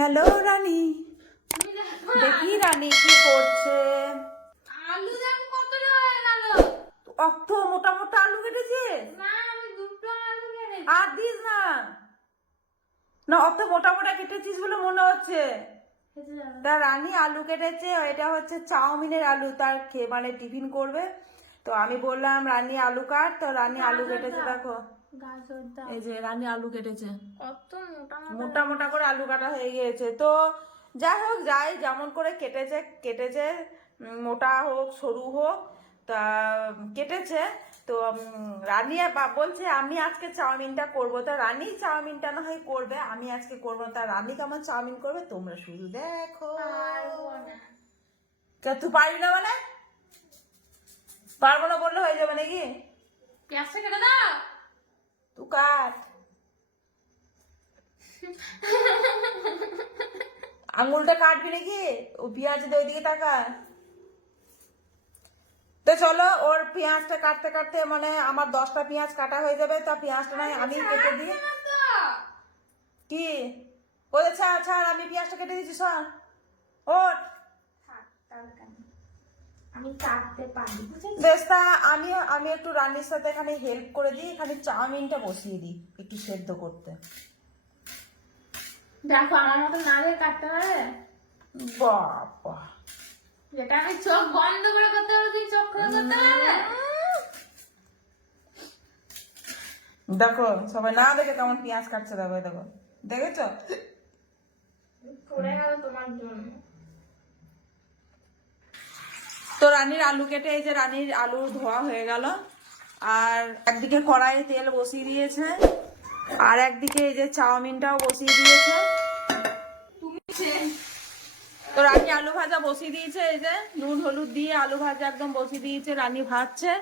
Hello রানী, দেখি রানী কি করছে। আলু দাম কত হয়ে গেল? অত মোটা মোটা আলু কেটেছিস? না, আমি দুটো আলু কেটেছি। আর দিস না, না অত মোটা মোটা কেটেছিস বলে মনে হচ্ছে। তা রানী আলু কেটেছে, এটা হচ্ছে চাউমিনের আলু, তার মানে টিফিন করবে। তো আমি বললাম রানী আলু কাট, তো রানী আলু কেটেছে। দেখো গাজরটা এই যে রানী আলু কেটেছে, কত মোটা মোটা মোটা করে আলু কাটা হয়ে গিয়েছে। তো যাই হোক, যাই যেমন করে কেটেছে কেটেছে, মোটা হোক সরু হোক, তা কেটেছে। তো রানী বলছে আমি আজকে চাউমিনটা করব। তা রানী চাউমিনটা না হয় করবে, আমি আজকে করবো না। তা রানী কেমন চাউমিন করবে তোমরা শুধু দেখো। তা তুই পারবি না মানে? পারবো না বললে হয়ে যাবে নাকি? পেঁয়াজটা কেটে দাও। তুই কাট, আঙুলটা কাটবি নাকি? ও পেঁয়াজ দিয়ে ওইদিকে তাকা। তো চলো, ওর পেঁয়াজটা কাটতে কাটতে মানে আমার 10টা পেঁয়াজ কাটা হয়ে যাবে। তা পেঁয়াজটা নয় আমি কেটে দিই। কি ওদের ছাড় ছাড়, আমি পেঁয়াজটা কেটে দিচ্ছি, সর ওর। আমি কাটতে পারি। বেশ, তা আমি একটু রান্নার সাথে এখানে হেল্প করে দিই, এখানে চাউমিনটা বসিয়ে দিই একটু সেদ্ধ করতে। দেখো আমার মতো না দিয়ে কাটতে হবে। বাবা, যেটা আমি চোখ বন্ধ করে করতে হবে, তুই চোখ খুলে করতে হবে। দেখো সবাই না দেখে কেমন পেঁয়াজ কাটছে। দেখো দেখো, দেখেছো? পড়ে গেল তোমার জন্য। তো রানীর আলু কেটে, এই যে রানীর আলু ধোয়া হয়ে গেল। আর একদিকে কড়াইয়ে তেল বসিয়ে দিয়েছে, আর একদিকে এই যে চাউমিনটাও বসিয়ে দিয়েছে। তো রানী আলু ভাজা বসিয়ে দিয়েছে, এই যে নুন হলুদ দিয়ে আলু ভাজা একদম বসিয়ে দিয়েছে, রানী ভাজছে।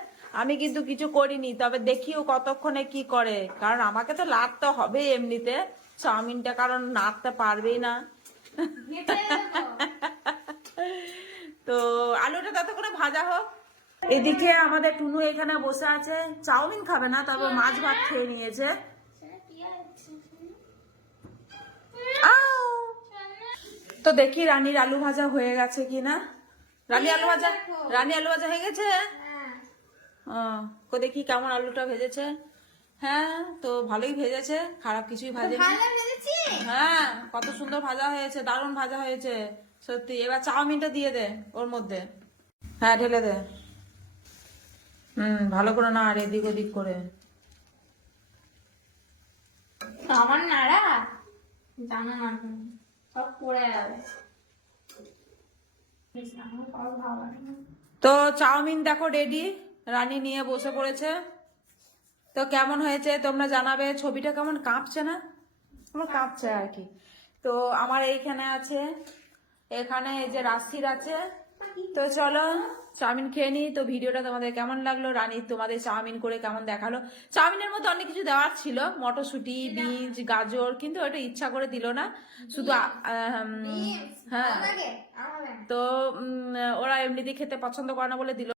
আমি কিন্তু কিছু করিনি, তবে দেখিও কতক্ষণে কি করে, কারণ আমাকে তো লাগতে হবে এমনিতে চাউমিনটা, কারণ নাড়তে পারবেই না। তো আলুটা ততক্ষণে ভাজা হোক। এদিকে আমাদের টুনু এখানে বসে আছে, চাউমিন খাবে না, তবে মাছ ভাত খেয়ে নিয়েছে। আউ! তো দেখি রানীর আলু ভাজা হয়ে গেছে কিনা। রানী আলু ভাজা হয়ে গেছে। তো দেখি কেমন আলুটা ভেজেছে। হ্যাঁ, তো ভালোই ভেজেছে, খারাপ কিছুই ভাজেনি। হ্যাঁ, কত সুন্দর ভাজা হয়েছে, দারুণ ভাজা হয়েছে সত্যি। এবার চাউমিনটা দিয়ে দে ওর মধ্যে। হ্যাঁ, ঢেলে দে। ভালো করে না, আর এদিক ওদিক করে। আমার নাড়া জানো না, সব পড়ে যাবে। তো চাউমিন দেখো রেডি, রানী নিয়ে বসে পড়েছে। তো কেমন হয়েছে তোমরা জানাবে। ছবিটা কেমন কাঁপছে না? আমার কাঁপছে আর কি। তো আমার এইখানে আছে, এখানে এই যে রাশির আছে। তো চলো চাউমিন খেয়ে নিই। তো ভিডিওটা তোমাদের কেমন লাগলো, রানী তোমাদের চাউমিন করে কেমন দেখালো। চাউমিনের মধ্যে অনেক কিছু দেওয়ার ছিল, মটরশুঁটি, বিনস, গাজর, কিন্তু ওটা ইচ্ছা করে দিল না, শুধু হ্যাঁ। তো ওরা এমনিতেই খেতে পছন্দ করে না বলে দিল।